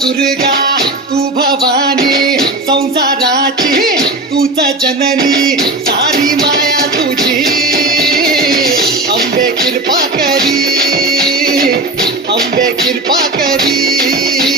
दुर्गा तू भवानी संसाराची तूच जननी सारी माया तुझी अंबे कृपा करी अंबे कृपा करी